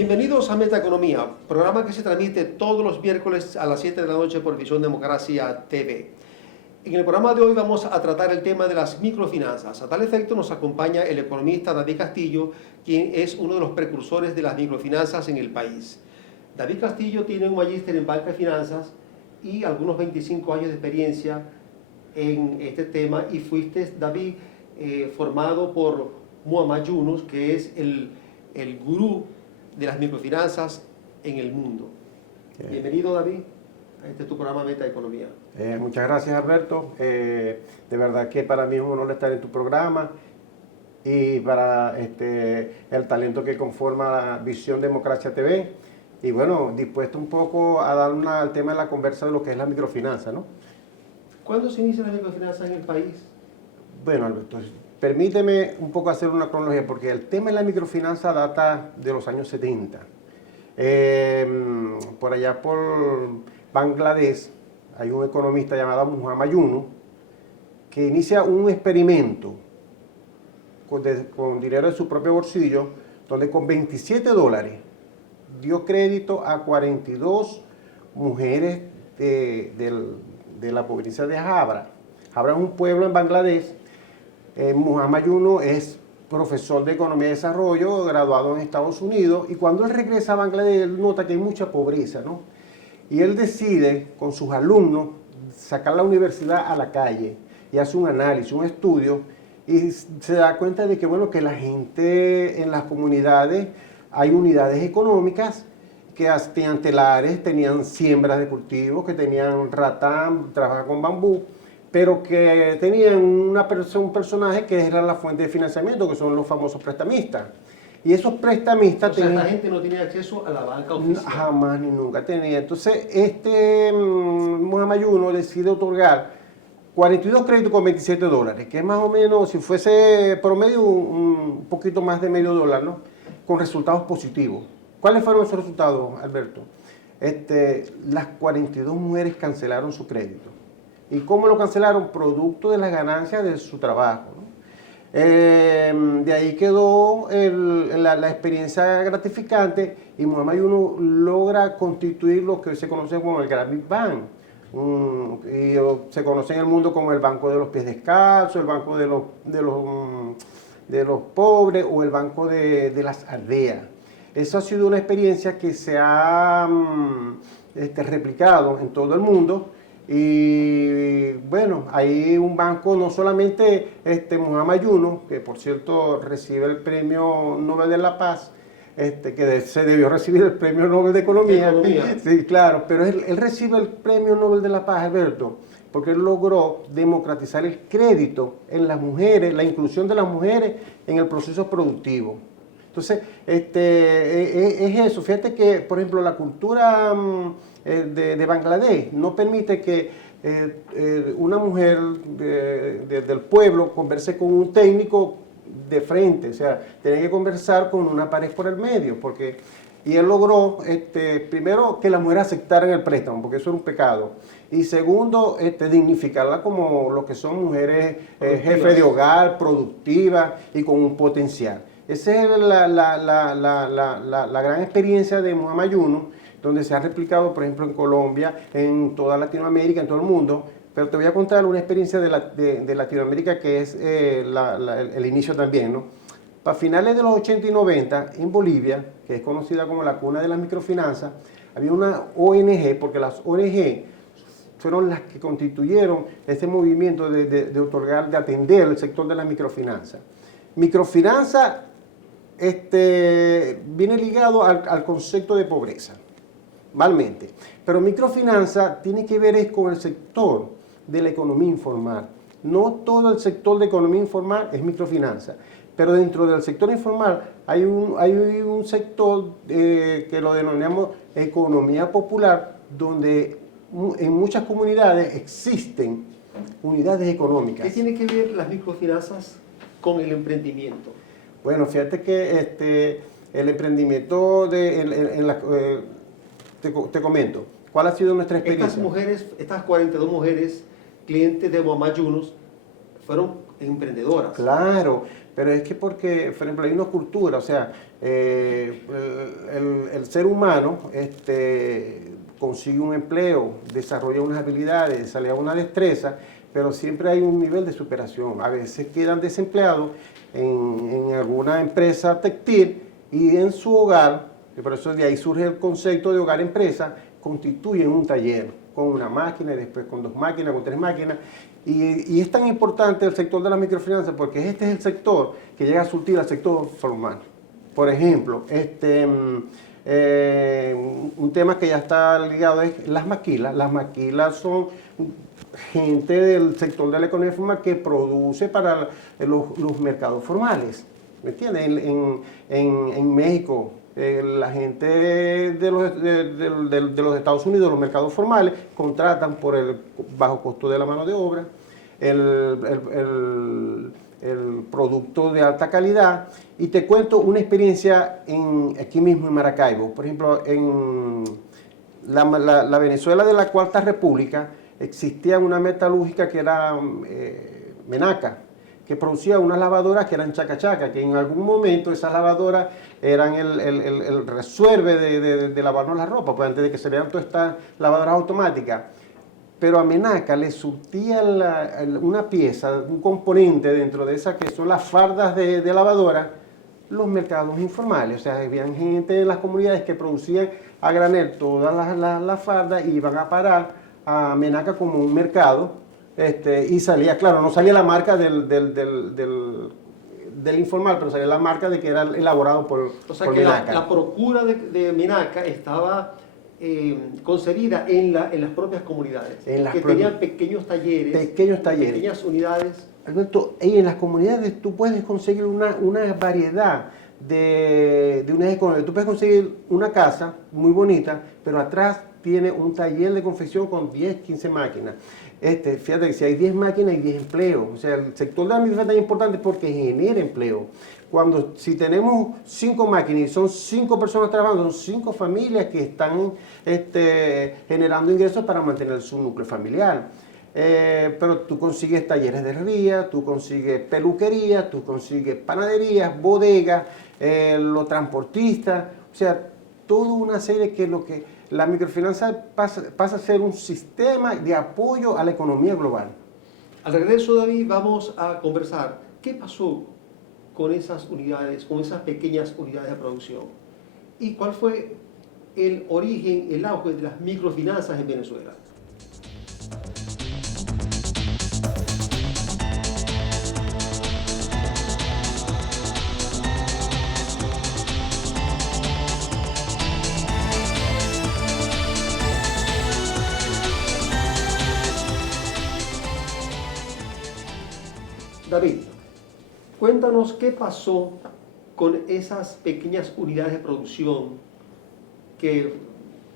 Bienvenidos a Metaeconomía, programa que se transmite todos los miércoles a las 7 de la noche por Visión Democracia TV. En el programa de hoy vamos a tratar el tema de las microfinanzas. A tal efecto nos acompaña el economista David Castillo, quien es uno de los precursores de las microfinanzas en el país. David Castillo tiene un magíster en banca y finanzas y algunos 25 años de experiencia en este tema, y fuiste, David, formado por Muhammad Yunus, que es el gurú de las microfinanzas en el mundo. Bienvenido, David, a este tu programa Metaeconomía. Muchas gracias, Alberto. De verdad que para mí es un honor estar en tu programa y para el talento que conforma la Visión Democracia TV. Y bueno, dispuesto un poco a dar al tema de la conversa de lo que es la microfinanza, ¿no? ¿Cuándo se inicia la microfinanza en el país? Bueno, Alberto, permíteme un poco hacer una cronología, porque el tema de la microfinanza data de los años 70. Por allá por Bangladesh hay un economista llamado Muhammad Yunus que inicia un experimento con dinero de su propio bolsillo, donde con $27 dio crédito a 42 mujeres de la provincia de Habra. Habra es un pueblo en Bangladesh. Muhammad Yunus es profesor de Economía y Desarrollo, graduado en Estados Unidos, y cuando él regresa a Bangladesh, él nota que hay mucha pobreza, ¿no? Y él decide, con sus alumnos, sacar la universidad a la calle y hace un análisis, un estudio, y se da cuenta de que, bueno, que la gente en las comunidades hay unidades económicas que tenían telares, tenían siembras de cultivos, que tenían ratán, trabajaban con bambú, pero que tenían un personaje que era la fuente de financiamiento, que son los famosos prestamistas. Y esos prestamistas... O sea, esta gente no tenía acceso a la banca oficial. Jamás ni nunca tenía. Entonces, Muhammad Yunus decide otorgar 42 créditos con $27, que es más o menos, si fuese promedio, un poquito más de medio dólar, ¿no? Con resultados positivos. ¿Cuáles fueron esos resultados, Alberto? Las 42 mujeres cancelaron su crédito. ¿Y cómo lo cancelaron? Producto de las ganancias de su trabajo, ¿no? De ahí quedó la experiencia gratificante, y Muhammad Yunus logra constituir lo que se conoce como el Gran Big Bang. Y se conoce en el mundo como el banco de los pies descalzos, el banco de los pobres, o el banco de las aldeas. Eso ha sido una experiencia que se ha replicado en todo el mundo. Y bueno, hay un banco, no solamente Muhammad Yunus, que por cierto recibe el Premio Nobel de la Paz, que se debió recibir el Premio Nobel de Economía. Sí, claro, pero él recibe el Premio Nobel de la Paz, Alberto, porque él logró democratizar el crédito en las mujeres, la inclusión de las mujeres en el proceso productivo. Entonces, es eso. Fíjate que, por ejemplo, la cultura de Bangladesh no permite que una mujer del pueblo converse con un técnico de frente. O sea, tiene que conversar con una pared por el medio. Y él logró, primero, que las mujeres aceptaran el préstamo, porque eso era un pecado. Y segundo, dignificarla como lo que son mujeres jefes de hogar, productivas y con un potencial. Esa es la gran experiencia de Muhammad Yunus, donde se ha replicado, por ejemplo, en Colombia, en toda Latinoamérica, en todo el mundo. Pero te voy a contar una experiencia de Latinoamérica que es el inicio también, ¿no? Para finales de los 80 y 90, en Bolivia, que es conocida como la cuna de las microfinanzas, había una ONG, porque las ONG fueron las que constituyeron este movimiento de otorgar, de atender el sector de la microfinanza. Microfinanza viene ligado al concepto de pobreza, malmente. Pero microfinanza tiene que ver con el sector de la economía informal. No todo el sector de economía informal es microfinanza, pero dentro del sector informal hay un sector que lo denominamos economía popular, donde en muchas comunidades existen unidades económicas. ¿Qué tiene que ver las microfinanzas con el emprendimiento? Bueno, fíjate que el emprendimiento, te comento, ¿cuál ha sido nuestra experiencia? Estas 42 mujeres, clientes de Muhammad Yunus, fueron emprendedoras. Claro, pero es que porque, por ejemplo, hay una cultura, o sea, el ser humano consigue un empleo, desarrolla unas habilidades, desarrolla una destreza, pero siempre hay un nivel de superación. A veces quedan desempleados en alguna empresa textil y en su hogar, y por eso de ahí surge el concepto de hogar-empresa, constituyen un taller con una máquina y después con 2 máquinas, con 3 máquinas. Y es tan importante el sector de las microfinanzas porque este es el sector que llega a surtir al sector formal. Por ejemplo, un tema que ya está ligado es las maquilas. Las maquilas son gente del sector de la economía formal que produce para los mercados formales. ¿Me entiendes? En México, la gente de los Estados Unidos, los mercados formales, contratan por el bajo costo de la mano de obra, el producto de alta calidad. Y te cuento una experiencia aquí mismo en Maracaibo. Por ejemplo, en la Venezuela de la Cuarta República existía una metalúrgica que era Menaca, que producía unas lavadoras que eran chacachaca, que en algún momento esas lavadoras eran el resuelve de lavarnos la ropa, pues antes de que se vean todas estas lavadoras automáticas. Pero a Menaca le surtía una pieza, un componente dentro de esa que son las fardas de lavadora, los mercados informales. O sea, había gente en las comunidades que producían a granel todas las fardas y iban a parar a Menaca como un mercado. Y salía, claro, no salía la marca del informal, pero salía la marca de que era elaborado por Menaca. La procura de Menaca estaba concebida en las propias comunidades, tenían pequeños talleres, pequeñas unidades. Alberto, y en las comunidades tú puedes conseguir una variedad de unidades económicas. Tú puedes conseguir una casa muy bonita, pero atrás tiene un taller de confección con 10, 15 máquinas. Fíjate que si hay 10 máquinas hay 10 empleos. O sea, el sector de la microfinanza es importante porque genera empleo. Si tenemos 5 máquinas y son 5 personas trabajando, son 5 familias que están generando ingresos para mantener su núcleo familiar. Pero tú consigues talleres de herrería, tú consigues peluquería, tú consigues panaderías, bodegas, los transportistas, o sea, toda una serie que lo que la microfinanza pasa a ser un sistema de apoyo a la economía global. Al regreso, David, vamos a conversar qué pasó con esas unidades, con esas pequeñas unidades de producción y cuál fue el origen, el auge de las microfinanzas en Venezuela. David, cuéntanos qué pasó con esas pequeñas unidades de producción que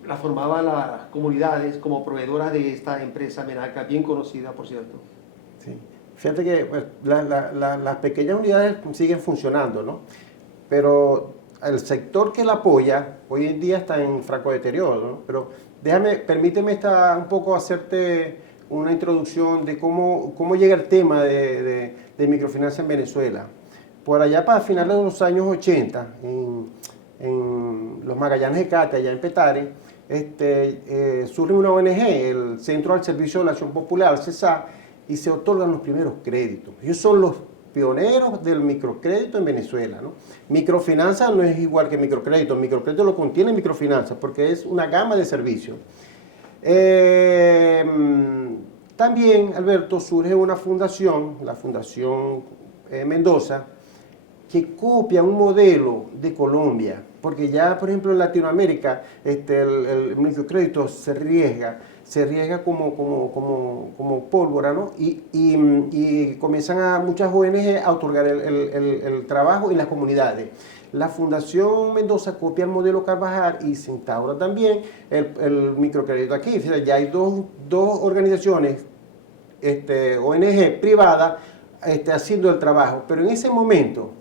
las formaban las comunidades como proveedoras de esta empresa Menaca, bien conocida, por cierto. Sí. Fíjate que pues, las pequeñas unidades siguen funcionando, ¿no? Pero el sector que la apoya hoy en día está en franco deterioro, ¿no? Pero permíteme un poco hacerte una introducción de cómo llega el tema de microfinanza en Venezuela. Por allá para finales de los años 80, en los Magallanes de Cate, allá en Petare, surge una ONG, el Centro al Servicio de la Acción Popular, CESA, y se otorgan los primeros créditos. Ellos son los pioneros del microcrédito en Venezuela, ¿no? Microfinanza no es igual que microcrédito lo contiene microfinanza porque es una gama de servicios. También, Alberto, surge una fundación, la Fundación Mendoza, que copia un modelo de Colombia, porque ya, por ejemplo, en Latinoamérica el microcrédito se riega como pólvora, ¿no? Y comienzan muchas ONG a otorgar el trabajo en las comunidades. La Fundación Mendoza copia el modelo Carvajal y se instaura también el microcrédito aquí. Fíjate, ya hay dos organizaciones, ONG privadas, haciendo el trabajo. Pero en ese momento,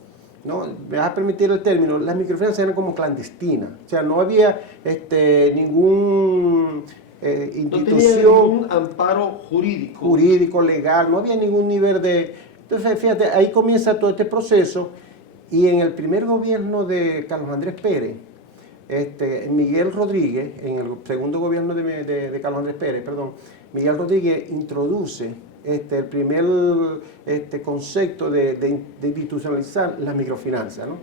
¿no? Me vas a permitir el término, las microfinanzas eran como clandestinas. O sea, no había ningún institución, no tenía ningún amparo jurídico, legal, no había ningún nivel Entonces, fíjate, ahí comienza todo este proceso y en el primer gobierno de Carlos Andrés Pérez, Miguel Rodríguez, en el segundo gobierno de Carlos Andrés Pérez, perdón, Miguel Rodríguez introduce el primer concepto de institucionalizar las microfinanzas, ¿no?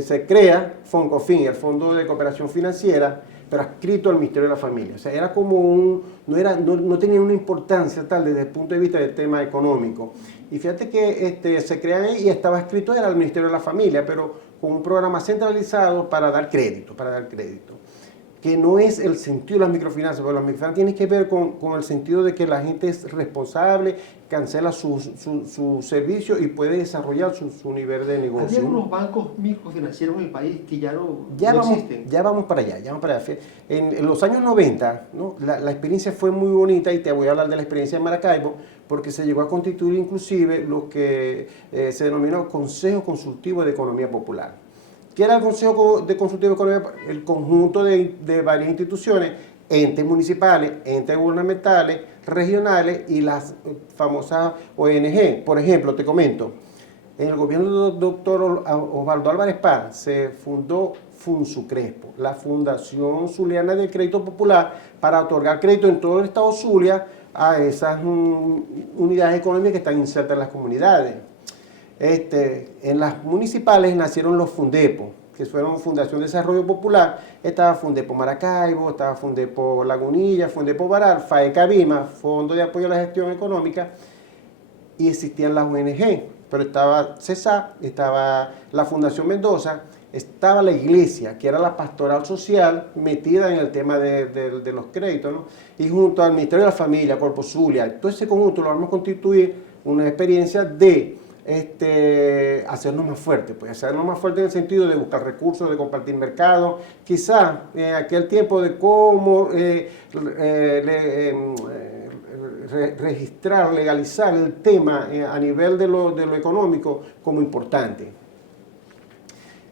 Se crea FONCOFIN, el Fondo de Cooperación Financiera, pero adscrito al Ministerio de la Familia. O sea, era como no tenía una importancia tal desde el punto de vista del tema económico. Y fíjate que se crea y estaba adscrito era al Ministerio de la Familia, pero con un programa centralizado para dar crédito, que no es el sentido de las microfinanzas, porque las microfinanzas tienen que ver con el sentido de que la gente es responsable, cancela su servicio y puede desarrollar su nivel de negocio. Hay algunos bancos microfinancieros en el país que ya no existen. Ya vamos para allá, En los años 90, ¿no? La experiencia fue muy bonita y te voy a hablar de la experiencia de Maracaibo, porque se llegó a constituir inclusive lo que se denominó Consejo Consultivo de Economía Popular. ¿Qué era el Consejo de Consultivo de Economía Popular? El conjunto de varias instituciones, entes municipales, entes gubernamentales, regionales y las famosas ONG. Por ejemplo, te comento, en el gobierno del doctor Osvaldo Álvarez Paz se fundó FUNSUCRESPO, la Fundación Zuliana de Crédito Popular, para otorgar crédito en todo el estado Zulia a esas unidades económicas que están insertas en las comunidades. En las municipales nacieron los FUNDEPO, que fueron Fundación de Desarrollo Popular. Estaba FUNDEPO Maracaibo, estaba FUNDEPO Lagunilla, FUNDEPO Baral, FAECA Vima, Fondo de Apoyo a la Gestión Económica, y existían las ONG, pero estaba CESAP, estaba la Fundación Mendoza, estaba la iglesia, que era la pastoral social metida en el tema de los créditos, ¿no? Y junto al Ministerio de la Familia, Corpo Zulia, todo ese conjunto lo vamos a constituir una experiencia de hacernos más fuertes, pues hacernos más fuertes en el sentido de buscar recursos, de compartir mercado, quizá en aquel tiempo de cómo registrar, legalizar el tema a nivel de lo económico como importante.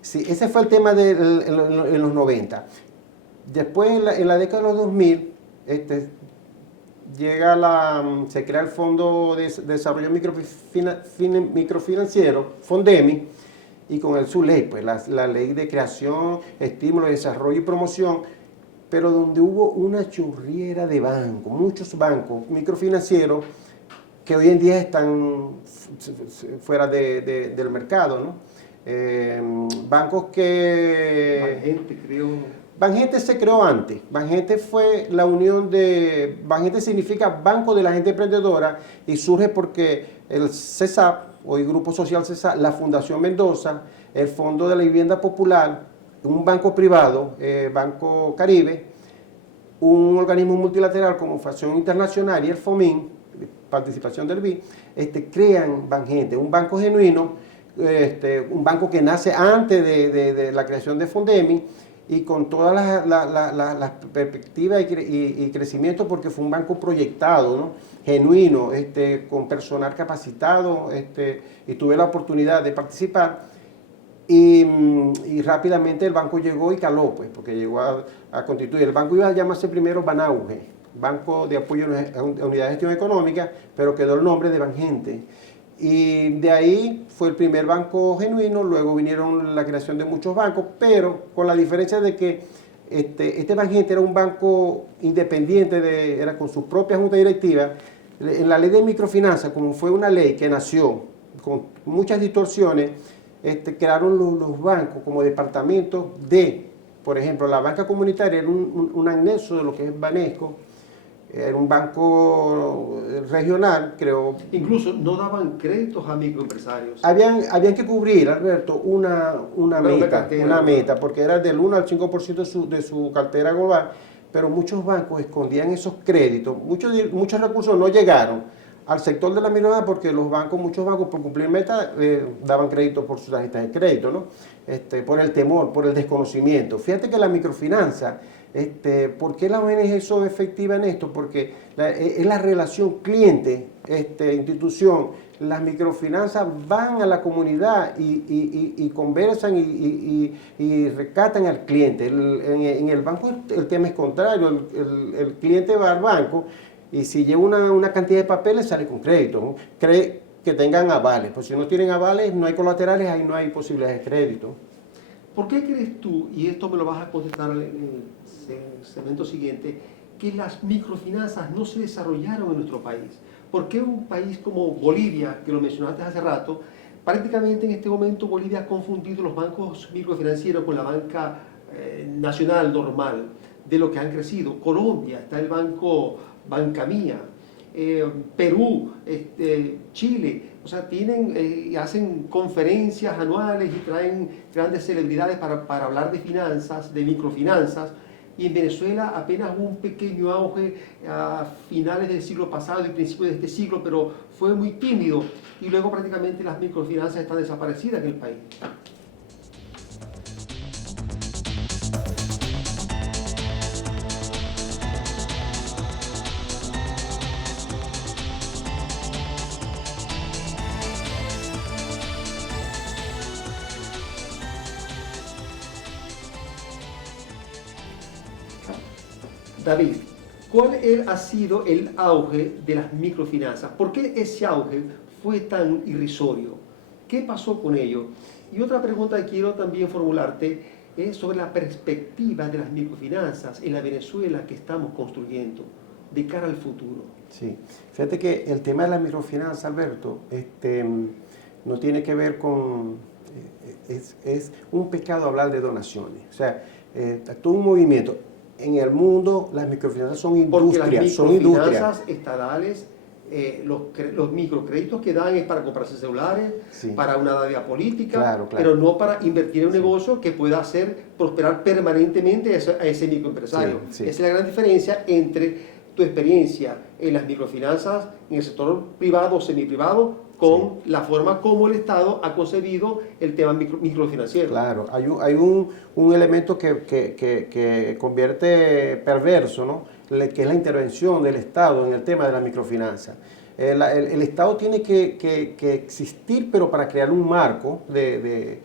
Sí, ese fue el tema en los 90. Después, en la década de los 2000, se crea el Fondo de Desarrollo Microfinanciero, FONDEMI, y con su ley, pues la ley de creación, estímulo, desarrollo y promoción, pero donde hubo una chorriera de bancos, muchos bancos microfinancieros que hoy en día están fuera del mercado, ¿no? Bancos que... Banjente, creo. Banjente se creó antes. Banjente fue la unión de... Banjente significa Banco de la Gente Emprendedora y surge porque el CESAP, hoy Grupo Social CESAP, la Fundación Mendoza, el Fondo de la Vivienda Popular, un banco privado, Banco Caribe, un organismo multilateral como Fundación Internacional y el FOMIN, participación del BI, crean Banjente, un banco genuino, un banco que nace antes de la creación de FONDEMI, y con todas las perspectivas y crecimiento, porque fue un banco proyectado, ¿no? Genuino, con personal capacitado, y tuve la oportunidad de participar, y rápidamente el banco llegó y caló, pues, porque llegó a constituir. El banco iba a llamarse primero Banauge, Banco de Apoyo a Unidades de Gestión Económica, pero quedó el nombre de Banjente. Y de ahí fue el primer banco genuino, luego vinieron la creación de muchos bancos, pero con la diferencia de que este Banjente era un banco independiente, era con su propia junta directiva. En la ley de microfinanzas, como fue una ley que nació con muchas distorsiones, crearon los bancos como departamentos por ejemplo, la banca comunitaria era un anexo de lo que es Banesco. Era un banco regional, creo. Incluso no daban créditos a microempresarios. Habían que cubrir, Alberto, una meta, porque era del 1 al 5% de su cartera global, pero muchos bancos escondían esos créditos. Muchos recursos no llegaron al sector de la microfinanza porque muchos bancos por cumplir metas daban crédito por sus tarjetas de crédito, ¿no? Por el temor, por el desconocimiento. Fíjate que la microfinanza, ¿por qué las ONG son efectivas en esto? Porque es la relación cliente, institución. Las microfinanzas van a la comunidad y conversan y rescatan al cliente. En el banco el tema es contrario, el cliente va al banco y si lleva una cantidad de papeles sale con crédito, ¿no? que tengan avales, pues si no tienen avales, no hay colaterales, ahí no hay posibilidades de crédito. ¿Por qué crees tú, y esto me lo vas a contestar en el segmento siguiente, que las microfinanzas no se desarrollaron en nuestro país? ¿Por qué un país como Bolivia, que lo mencionaste hace rato, prácticamente en este momento Bolivia ha confundido los bancos microfinancieros con la banca nacional normal, de lo que han crecido? Colombia, está el banco Banca Mía, Perú, Chile, o sea, hacen conferencias anuales y traen grandes celebridades para hablar de finanzas, de microfinanzas, y en Venezuela apenas hubo un pequeño auge a finales del siglo pasado y principios de este siglo, pero fue muy tímido, y luego prácticamente las microfinanzas están desaparecidas en el país. David, ¿cuál ha sido el auge de las microfinanzas? ¿Por qué ese auge fue tan irrisorio? ¿Qué pasó con ello? Y otra pregunta que quiero también formularte es sobre la perspectiva de las microfinanzas en la Venezuela que estamos construyendo de cara al futuro. Sí, fíjate que el tema de la microfinanza, Alberto, no tiene que ver con... Es un pecado hablar de donaciones. O sea, todo un movimiento. En el mundo las microfinanzas son industrias. Porque las microfinanzas estatales, los microcréditos que dan es para comprarse celulares, sí, para una deuda política, claro, claro, pero no para invertir en un negocio que pueda hacer prosperar permanentemente a ese microempresario. Sí, sí. Esa es la gran diferencia entre tu experiencia en las microfinanzas, en el sector privado o semiprivado, con la forma como el Estado ha concebido el tema microfinanciero. Claro, hay un elemento que convierte perverso, ¿no? Que es la intervención del Estado en el tema de la microfinanza. El Estado tiene que existir, pero para crear un marco de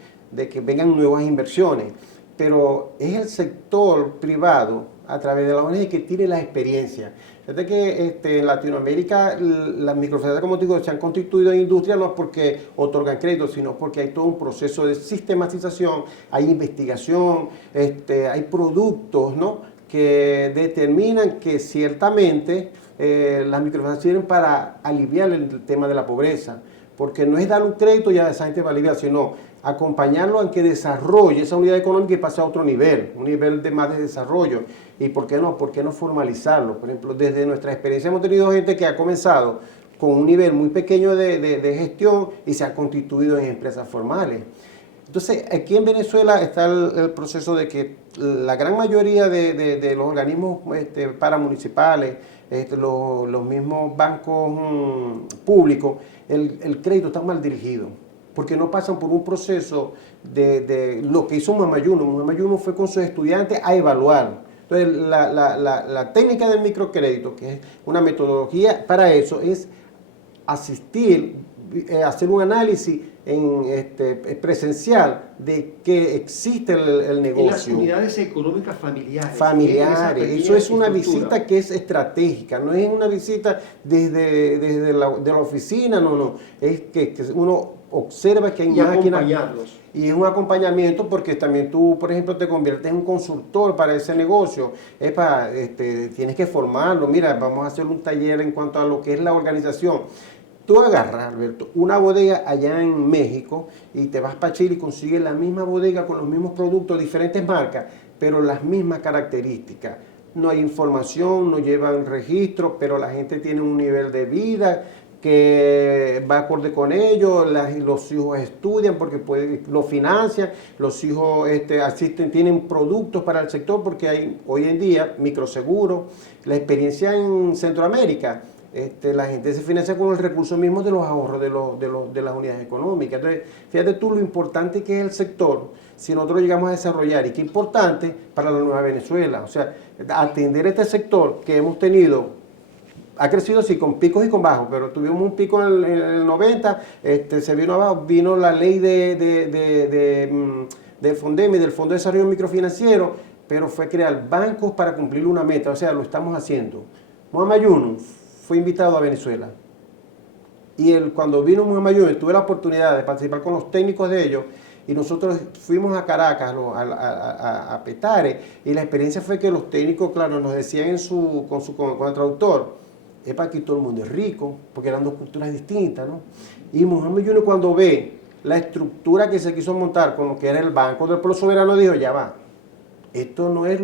que vengan nuevas inversiones. Pero es el sector privado, a través de la ONG, que tiene la experiencia. Fíjate que en Latinoamérica las microfinanzas, como te digo, se han constituido en industria no porque otorgan créditos, sino porque hay todo un proceso de sistematización, hay investigación, hay productos, ¿no?, que determinan que ciertamente las microfinanzas sirven para aliviar el tema de la pobreza, porque no es dar un crédito y ya esa gente va a aliviar, sino acompañarlo en que desarrolle esa unidad económica y pase a otro nivel, un nivel de más de desarrollo. ¿Y por qué no? ¿Por qué no formalizarlo? Por ejemplo, desde nuestra experiencia hemos tenido gente que ha comenzado con un nivel muy pequeño de gestión y se ha constituido en empresas formales. Entonces, aquí en Venezuela está el proceso de que la gran mayoría de los organismos paramunicipales, los mismos bancos públicos, el crédito está mal dirigido, porque no pasan por un proceso de lo que hizo Mamayuno. Mamayuno fue con sus estudiantes a evaluar. Entonces, la técnica del microcrédito, que es una metodología para eso, es asistir, hacer un análisis presencial de que existe el negocio. En las unidades económicas familiares. Eso es una visita que es estratégica, no es una visita desde la oficina, no. Es que uno observa que hay máquinas y es un acompañamiento, porque también tú, por ejemplo, te conviertes en un consultor para ese negocio. Tienes que formarlo. Mira, vamos a hacer un taller en cuanto a lo que es la organización. Tú agarras, Alberto, una bodega allá en México y te vas para Chile y consigues la misma bodega con los mismos productos, diferentes marcas, pero las mismas características. No hay información, no llevan registro, pero la gente tiene un nivel de vida que va acorde con ellos, los hijos estudian porque lo financian, los hijos asisten, tienen productos para el sector, porque hay hoy en día microseguros. La experiencia en Centroamérica, la gente se financia con los recursos mismos de los ahorros de las unidades económicas. Entonces, fíjate tú lo importante que es el sector, si nosotros llegamos a desarrollar, y qué importante para la nueva Venezuela. O sea, atender este sector que hemos tenido. Ha crecido así, con picos y con bajos, pero tuvimos un pico en el 90, se vino abajo, vino la ley del FONDEMI, del Fondo de Desarrollo Microfinanciero, pero fue crear bancos para cumplir una meta. O sea, lo estamos haciendo. Mamayuno fue invitado a Venezuela. Y cuando vino Muhammad Yunus, tuve la oportunidad de participar con los técnicos de ellos, y nosotros fuimos a Caracas, a Petare, y la experiencia fue que los técnicos, claro, nos decían con el traductor, es para que todo el mundo es rico, porque eran dos culturas distintas, ¿no? Y Muhammad Yunus, cuando ve la estructura que se quiso montar con lo que era el Banco del Pueblo Soberano, dijo, ya va, esto no es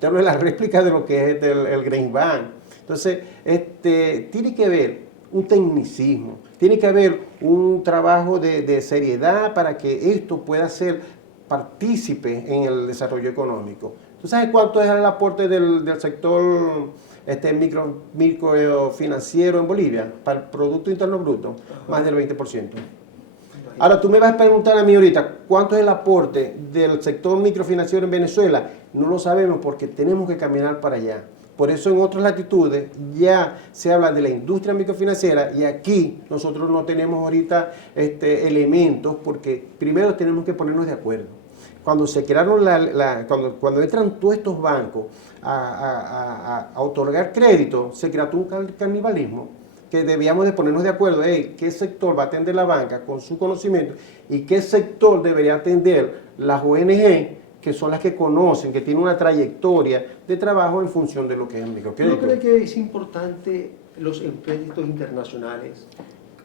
ya no es la réplica de lo que es el Grain Bank. Entonces, tiene que haber un tecnicismo, tiene que haber un trabajo de seriedad para que esto pueda ser partícipe en el desarrollo económico. ¿Tú sabes cuánto es el aporte del sector microfinanciero en Bolivia para el Producto Interno Bruto? Más del 20%. Ahora, tú me vas a preguntar a mí ahorita, ¿cuánto es el aporte del sector microfinanciero en Venezuela? No lo sabemos porque tenemos que caminar para allá. Por eso en otras latitudes ya se habla de la industria microfinanciera, y aquí nosotros no tenemos ahorita elementos, porque primero tenemos que ponernos de acuerdo. Cuando se crearon cuando entran todos estos bancos a otorgar crédito, se creó un canibalismo que debíamos de ponernos de acuerdo, qué sector va a atender la banca con su conocimiento y qué sector debería atender las ONG, que son las que conocen, que tienen una trayectoria de trabajo en función de lo que es el microcrédito. ¿No cree que es importante los empréstitos internacionales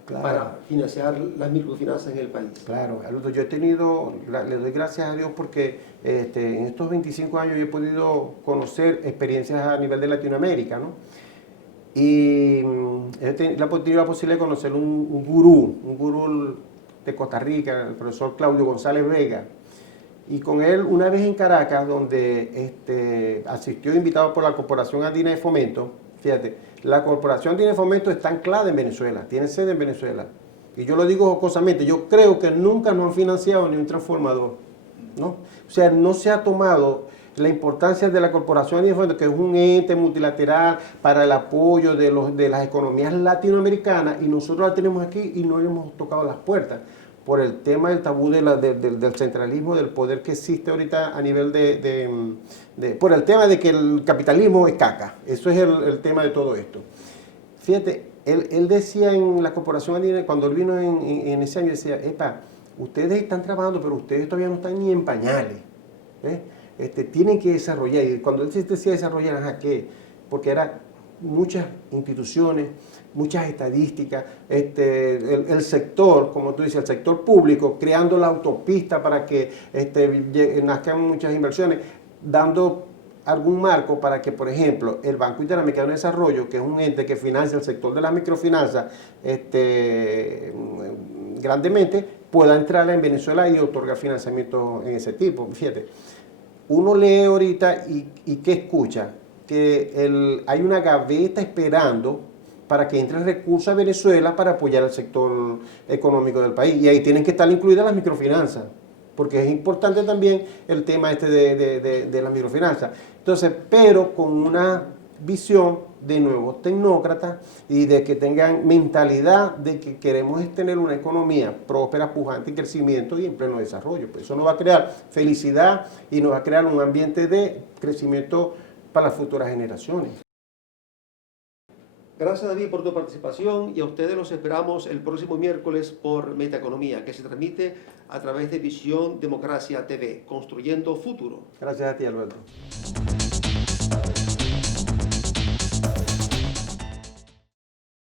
para financiar las microfinanzas en el país? Claro, yo le doy gracias a Dios porque en estos 25 años yo he podido conocer experiencias a nivel de Latinoamérica, ¿no? Y he tenido la posibilidad de conocer un gurú de Costa Rica, el profesor Claudio González Vega. Y con él, una vez en Caracas, donde asistió invitado por la Corporación Andina de Fomento. Fíjate, la Corporación Andina de Fomento está anclada en Venezuela, tiene sede en Venezuela. Y yo lo digo jocosamente, yo creo que nunca nos han financiado ni un transformador, ¿no? O sea, no se ha tomado la importancia de la Corporación Andina de Fomento, que es un ente multilateral para el apoyo de las economías latinoamericanas, y nosotros la tenemos aquí y no le hemos tocado las puertas por el tema del tabú del centralismo, del poder que existe ahorita a nivel por el tema de que el capitalismo es caca. Eso es el tema de todo esto. Fíjate, él decía en la Corporación Andina, cuando él vino en ese año, decía, ustedes están trabajando, pero ustedes todavía no están ni en pañales. Tienen que desarrollar. Y cuando él decía desarrollar, ¿qué? Porque eran muchas instituciones, muchas estadísticas, el sector, como tú dices, el sector público, creando la autopista para que nazcan muchas inversiones, dando algún marco para que, por ejemplo, el Banco Interamericano de Desarrollo, que es un ente que financia el sector de las microfinanzas grandemente, pueda entrar en Venezuela y otorgar financiamiento en ese tipo. Fíjate, uno lee ahorita y ¿qué escucha? Que hay una gaveta esperando para que entre recursos a Venezuela para apoyar al sector económico del país. Y ahí tienen que estar incluidas las microfinanzas, porque es importante también el tema de las microfinanzas. Entonces, pero con una visión de nuevos tecnócratas y de que tengan mentalidad de que queremos tener una economía próspera, pujante, en crecimiento y en pleno desarrollo. Pues eso nos va a crear felicidad y nos va a crear un ambiente de crecimiento para las futuras generaciones. Gracias, David, por tu participación, y a ustedes los esperamos el próximo miércoles por Metaeconomía, que se transmite a través de Visión Democracia TV, Construyendo Futuro. Gracias a ti, Alberto.